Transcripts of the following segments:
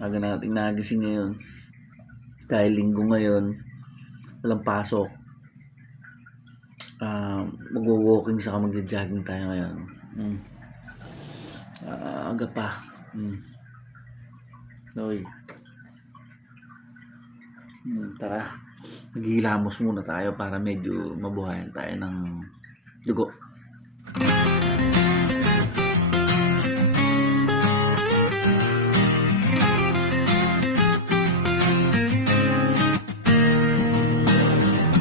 Aga nating nagising ngayon. Dahil linggo ngayon, walang pasok. Mag-walking saka mag-jogging tayo ngayon. Aga pa. Oy. Tara. Maghihilamos muna tayo para medyo mabuhayan tayo ng dugo.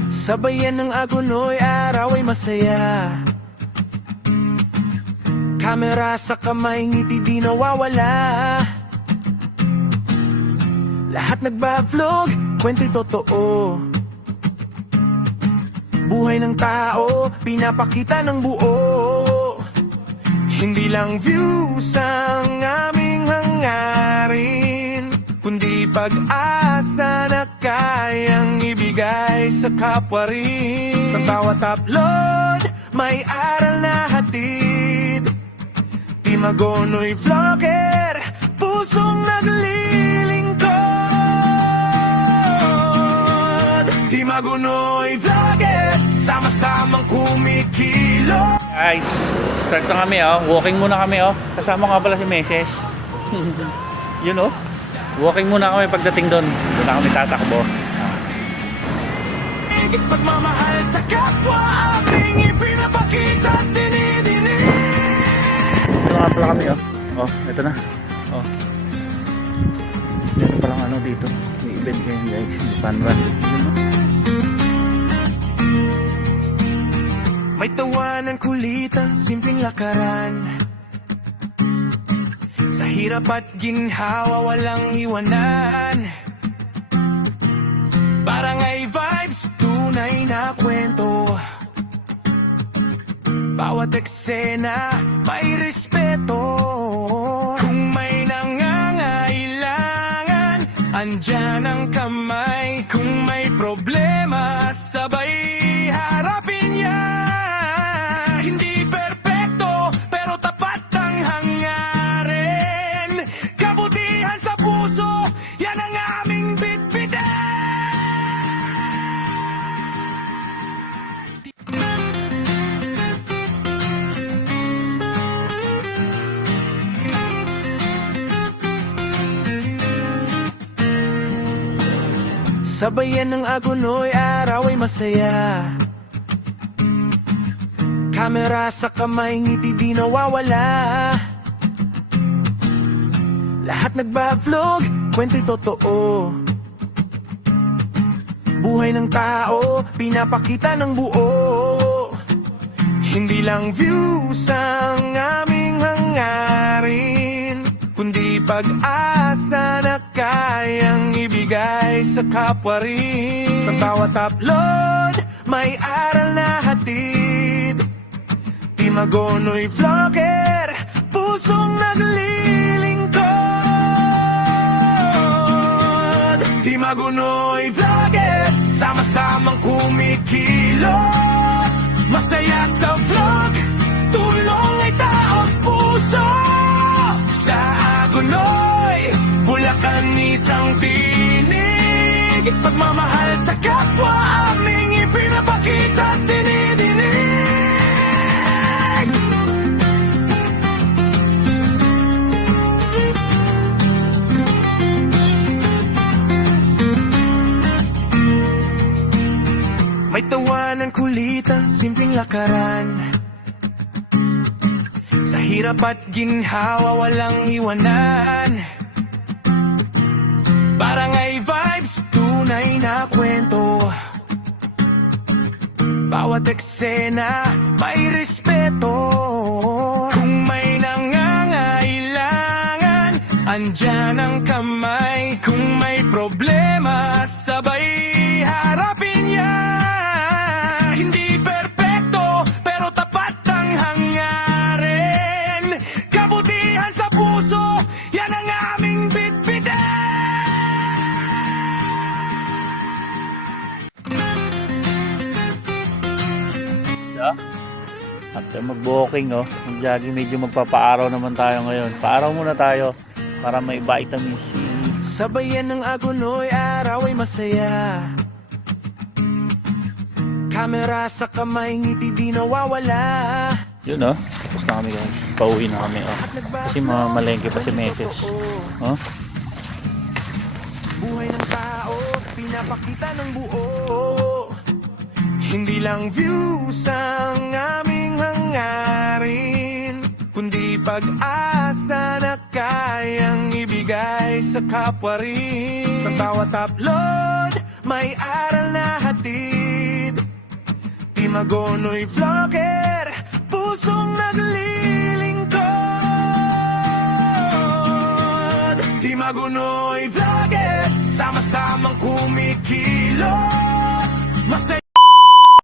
Sabayan ng agunoy, araw ay masaya. Kamera sa kamay, ngiti di nawawala. Lahat nagba-vlog, kwento'y totoo. Buhay ng tao, pinapakita ng buo. Hindi lang views ang aming hangarin, kundi pag-asa na kayang ibigay sa kapwa rin. Sa bawat upload, may aral na hatid. Team Agonoy Vlogger, pusong naglilingkod. Team Agonoy Vlogger, sama-samang kumikilo. Guys, start na kami walking muna kami Kasama nga pala si Meses. Yun walking muna kami pagdating doon. Doon na kami tatakbo. Pagmamahal sa kapwa, aming ipinapakita at dinidinig. Ito nga pala kami ito na. Ito palang dito. May event ngayon guys. May fun run. May tawanan, kulitan, simpleng lakaran. Sa hirap at ginhawa, walang iwanan. Barangay vibes, tunay na kwento. Bawat eksena, may respeto. Kung may nangangailangan, andyan ang kamay. Kung may problema, sabay harapin niya. Hindi perpekto, pero tapat ang hangarin. Kabutihan sa puso, yan ang aming bitbitin. Sabayan ng agunoy, araw ay masaya. Kamera sa kamay, ngiti di nawawala. Lahat nagba-vlog, kwento'y totoo. Buhay ng tao, pinapakita ng buo. Hindi lang views ang aming hangarin, kundi pag-asa na kayang ibigay sa kapwa rin. Sa bawat upload, may aral na hatid. Team Agonoy Vlogger, pusong naglilingkod. Team Agonoy Vlogger, sama-samang kumikilos. Masaya sa vlog, tulong ay taos puso. Sa Agonoy, Bulacan isang tinig. Pagmamahal sa kapwa, aming ipinapakita at dinidinig. May tawanan, kulitan, simpleng lakaran. Sa hirap at ginhawa, walang iwanan. Barangay vibes, tunay na kwento. Bawat eksena, may respeto. Kung may nangangailangan, andyan ang kamay. Kung may problema, sabay harapin niya. Hindi perpekto, pero tapat ang hangarin. Kabutihan sa puso, yan ang aming bitbitin. Tayo mag-walking, oh. Mag-jogging, medyo magpapaaraw naman tayo ngayon. Paaraw muna tayo para may vitamin C. Sabayan ng agunoy, araw ay masaya. Kamera sa kamay, ngiti di nawawala. Yun, oh. Tapos na kami, guys. Pauwi na kami, oh. Kasi mamalengke pa si Meses. Oh. Buhay ng tao, pinapakita ng buo. Hindi lang views ang aming hangarin, kundi pag-asa na kayang ibigay sa kapwa rin. Sa bawat upload, may aral na hatid. Team Agonoy Vlogger, pusong naglilingkod. Team Agonoy Vlogger, sama-samang kumikilos.